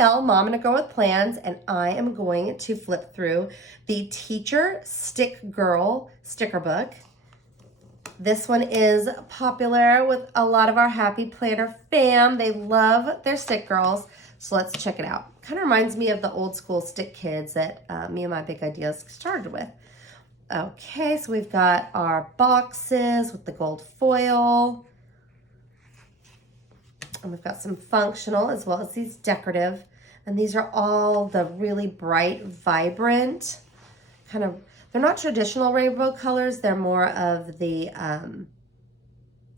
Rael, Mom and a Girl with Plans, and I am going to flip through the Teacher Stick Girl sticker book. This one is popular with a lot of our Happy Planner fam. They love their stick girls, so let's check it out. Kind of reminds me of the old school stick kids that me and my Big Ideas started with. Okay, so we've got our boxes with the gold foil. And we've got some functional as well as these decorative. And these are all the really bright, vibrant, kind of, they're not traditional rainbow colors. They're more of the,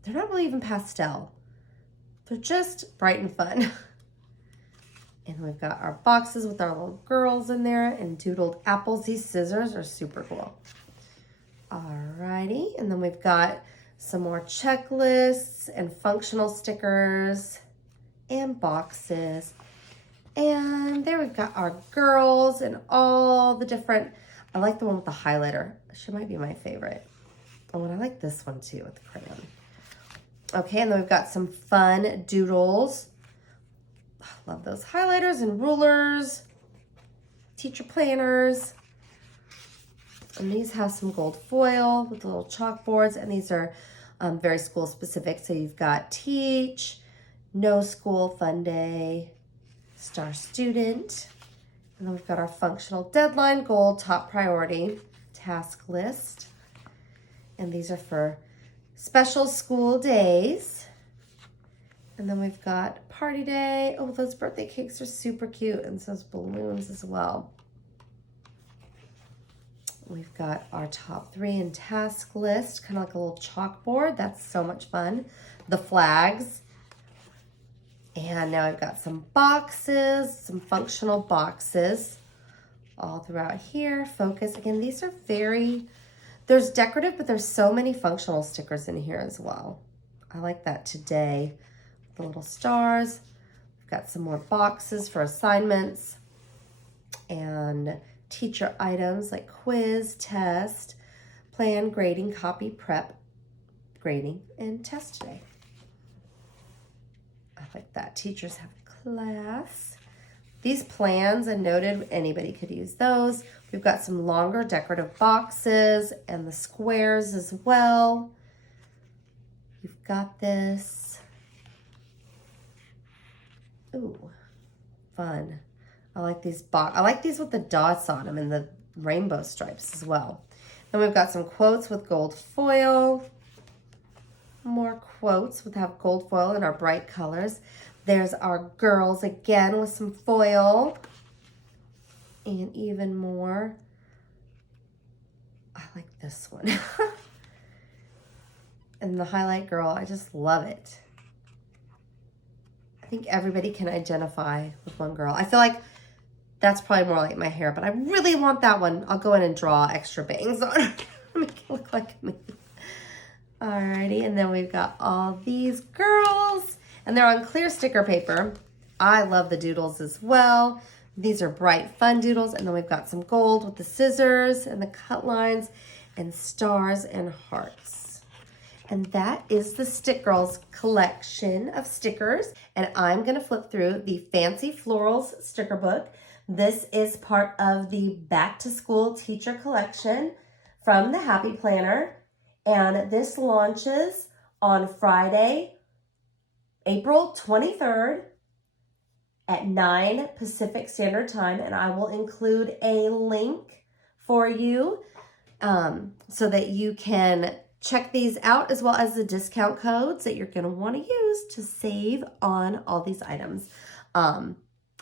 they're not really even pastel. They're just bright and fun. And we've got our boxes with our little girls in there and doodled apples. These scissors are super cool. Alrighty, and then we've got some more checklists and functional stickers and boxes. And there we've got our girls and all the different, I like the one with the highlighter. She might be my favorite. Oh, and I like this one too with the crayon. Okay, and then we've got some fun doodles. I love those highlighters and rulers, teacher planners. And these have some gold foil with the little chalkboards, and these are very school specific. So you've got teach, no school, fun day, star student. And then we've got our functional deadline, goal, top priority, task list. And these are for special school days. And then we've got party day. Oh, those birthday cakes are super cute. And so those balloons as well. We've got our top 3 and task list, kind of like a little chalkboard. That's so much fun. The flags. And now I've got some boxes, some functional boxes all throughout here. Focus. Again, these are there's decorative, but there's so many functional stickers in here as well. I like that today. The little stars. We've got some more boxes for assignments and teacher items like quiz, test, plan, grading, copy, prep, grading, and test day. I like that. Teachers have class. These plans, and noted, anybody could use those. We've got some longer decorative boxes and the squares as well. You've got this. Ooh, fun. I like these with the dots on them and the rainbow stripes as well. Then we've got some quotes with gold foil. More quotes with have gold foil in our bright colors. There's our girls again with some foil. And even more. I like this one. And the highlight girl, I just love it. I think everybody can identify with one girl. I feel like that's probably more like my hair, but I really want that one. I'll go in and draw extra bangs on it. Make it look like me. Alrighty, and then we've got all these girls, and they're on clear sticker paper. I love the doodles as well. These are bright, fun doodles, and then we've got some gold with the scissors and the cut lines and stars and hearts. And that is the Stick Girls collection of stickers, and I'm gonna flip through the Fancy Florals sticker book. This is part of the Back to School Teacher Collection from the Happy Planner. And this launches on Friday, April 23rd at 9 Pacific Standard Time. And I will include a link for you so that you can check these out, as well as the discount codes that you're going to want to use to save on all these items.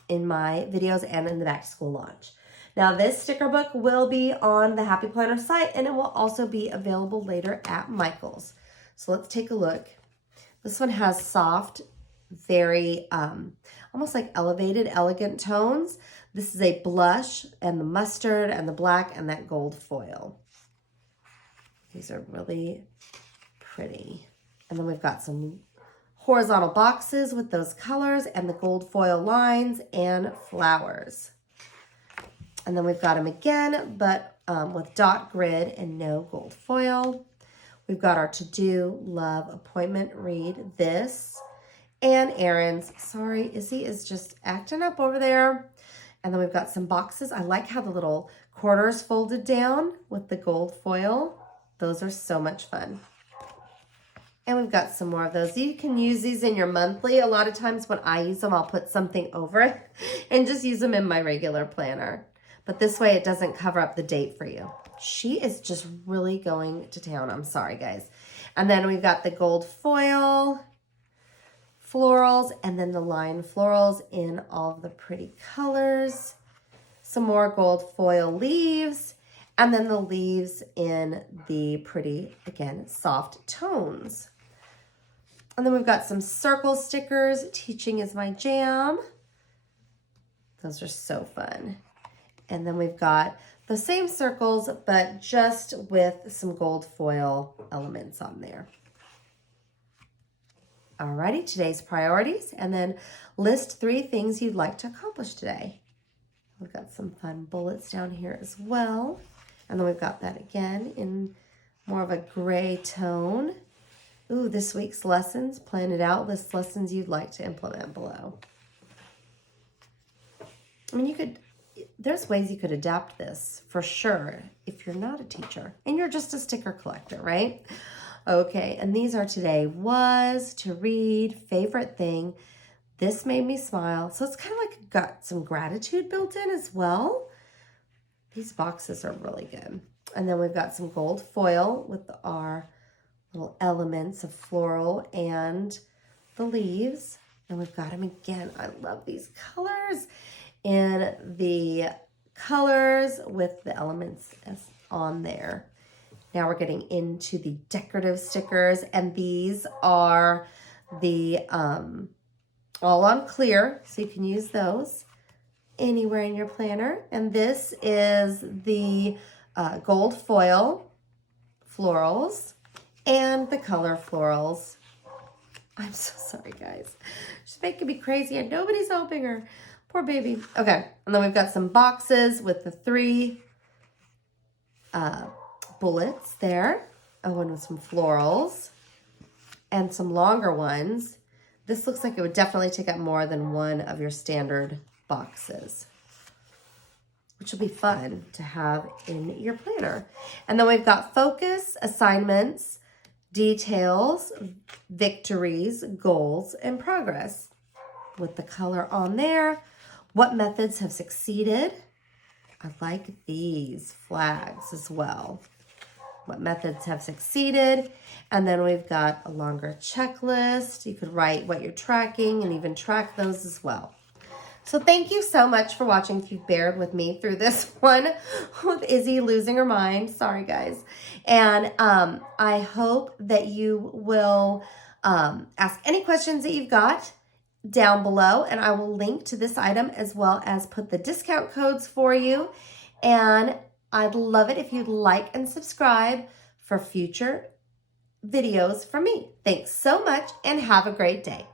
In my videos and in the back to school launch. Now this sticker book will be on the Happy Planner site, and it will also be available later at Michael's. So let's take a look. This one has soft, very almost like elevated, elegant tones. This is a blush and the mustard and the black and that gold foil. These are really pretty. And then we've got some horizontal boxes with those colors and the gold foil lines and flowers. And then we've got them again, but with dot grid and no gold foil. We've got our to-do, love, appointment, read, this, and errands. Sorry, Izzy is just acting up over there. And then we've got some boxes. I like how the little quarters folded down with the gold foil. Those are so much fun. And we've got some more of those. You can use these in your monthly. A lot of times when I use them, I'll put something over it and just use them in my regular planner. But this way it doesn't cover up the date for you. She is just really going to town. I'm sorry, guys. And then we've got the gold foil, florals, and then the line florals in all of the pretty colors. Some more gold foil leaves, and then the leaves in the pretty, again, soft tones. And then we've got some circle stickers. Teaching is my jam. Those are so fun. And then we've got the same circles, but just with some gold foil elements on there. Alrighty, today's priorities, and then list 3 things you'd like to accomplish today. We've got some fun bullets down here as well. And then we've got that again in more of a gray tone. Ooh, this week's lessons, plan it out, list lessons you'd like to implement below. I mean, there's ways you could adapt this for sure if you're not a teacher and you're just a sticker collector, right? Okay, and these are today: was, to read, favorite thing, this made me smile. So it's kind of like got some gratitude built in as well. These boxes are really good. And then we've got some gold foil with our little elements of floral and the leaves. And we've got them again. I love these colors. And the colors with the elements on there. Now we're getting into the decorative stickers, and these are the all on clear, so you can use those anywhere in your planner. And this is the gold foil florals and the color florals. I'm so sorry, guys. She's making me crazy and nobody's helping her. Poor baby. Okay, and then we've got some boxes with the 3 bullets there. Oh, and with some florals and some longer ones. This looks like it would definitely take up more than one of your standard boxes, which will be fun to have in your planner. And then we've got focus, assignments, details, victories, goals, and progress with the color on there. What methods have succeeded? I like these flags as well. What methods have succeeded? And then we've got a longer checklist. You could write what you're tracking and even track those as well. So thank you so much for watching. If you've bared with me through this one with Izzy losing her mind. Sorry, guys. And I hope that you will ask any questions that you've got down below, and I will link to this item as well as put the discount codes for you. And I'd love it if you'd like and subscribe for future videos from me. Thanks so much and have a great day.